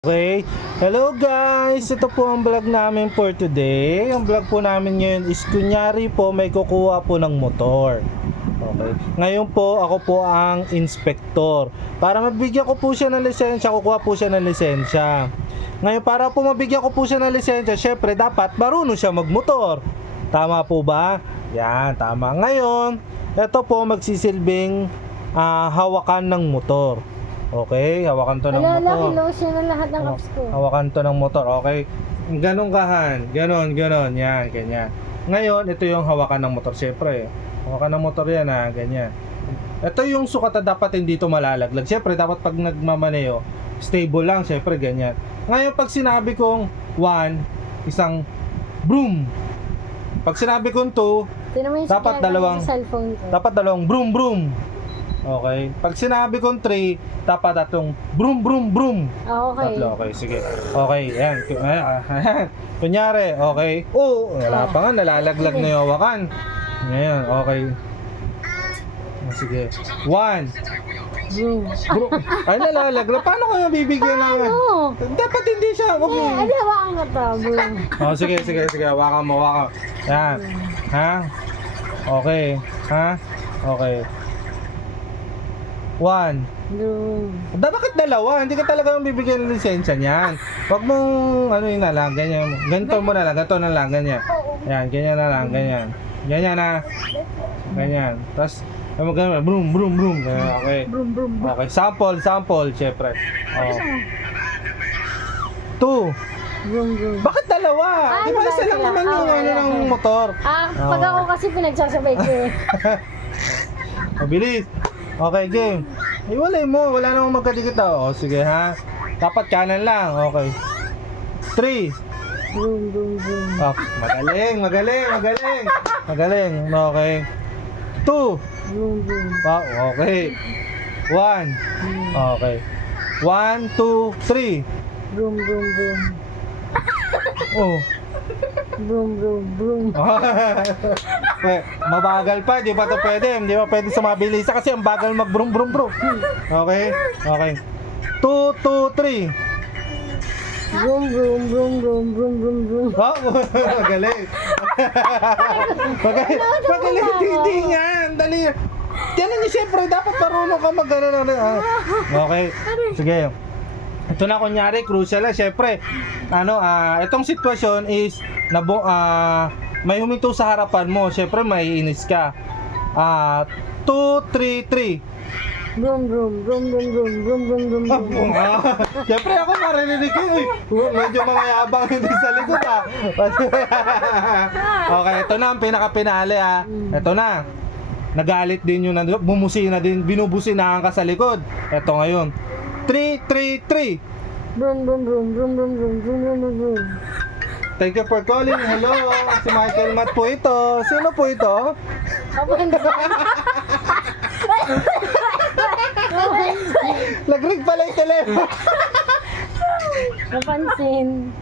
Okay, hello guys! Ito po ang vlog namin for today. Ang vlog po namin ngayon is kunyari po may kukuha po ng motor. Okay, ngayon po ako po ang inspektor. Para mabigyan ko po siya ng lisensya, kukuha po siya ng lisensya. Ngayon para po mabigyan ko po siya ng lisensya, syempre dapat marunong siya magmotor. Tama po ba? Yan, tama. Ngayon, ito po magsisilbing hawakan ng motor. Okay, hawakan to ng motor. Nalalakilaw siya na lahat ng apps ko. Hawakan to ng motor, okay? Ganon kahan, ganon, yan, ganyan. Ngayon, ito yung hawakan ng motor, syempre. Hawakan ng motor yan ganyan. Ito yung sukat na dapat hindi to malalaglag. Syempre, dapat pag nagmamaneo, stable lang, syempre, ganyan. Ngayon, pag sinabi kong 1, isang broom. Pag sinabi kong 2, dapat dalawang broom broom. Okay. Pag sinabi kong 3, dapat atong broom broom broom. Okay. Tatlo, okay, sige. Okay, yan. Kunyari, okay. Oh, wala pa nga, nalalaglag na yung hawakan. Ngayon, okay. Sige. 1. Broom. Ay, nalalaglag. Paano ko mabibigyan ng... Ano? Dapat hindi siya. Okay. Ano, hawakan ko to, broom. Oh, sige. Hawakan mo, hawakan. Yan. Ha? Okay. Ha? Okay. 1. Broom. Bakit dalawa? Hindi ka talaga bibigyan ng lisensya niyan. Huwag mong ano yun na lang, ganyan. Ganito mo na lang, ganito na lang, ganyan. Yan, ganyan na lang, ganyan. Ganyan na. Ganyan. Tapos, ganyan, broom, broom, broom. Ganyan, okay. Broom, broom, broom. Okay, sample, syempre. Oh. 2. Broom, broom. Bakit dalawa? Di ba isa lang naman yung ano ng motor? Pag ako kasi pinagsasabay ko eh. Mabilis. Okay, game. Iwalay mo, wala namang magkadikit daw. O, sige ha. Dapat kanan lang. Okay. 3. Broom, broom, broom. Oh, magaling. Okay. 2. Broom, broom. Wow, okay. 1. Okay. 1, 2, 3. Broom, broom, broom. Oh. Broom, broom, broom. Mabagal pa, di ba ito pwede? Hindi ba pwede sa mabilisa kasi ang bagal mag brum brum brum. Okay? Okay. 2, 2, 3. Broom, broom, broom, broom, broom, broom, broom. Oh, magaling. Magaling, hindi nga. Dali. Ganun niya siyempre, dapat marunong ka mag-ano. Okay, sige. Ito na kunyari, crucial na, syempre. Itong sitwasyon is may huminto sa harapan mo, syempre maiinis ka. 2, 3, 3. Broom, broom, broom, broom, broom, broom, broom, broom, broom. Syempre ako marinig ko. Medyo mayabang hindi sa likod Okay, ito na ang pinaka-pinali Ito na. Nagalit din yung bumusina din, binubusinahan ka sa likod. Ito ngayon. 3, 3, 3. Broom, broom, broom, broom, broom, broom, broom, broom, broom, broom. Thank you for calling. Hello, si Michael Matt po ito. Sino po ito? Napansin. Lagrig pala yung telepono. Napansin.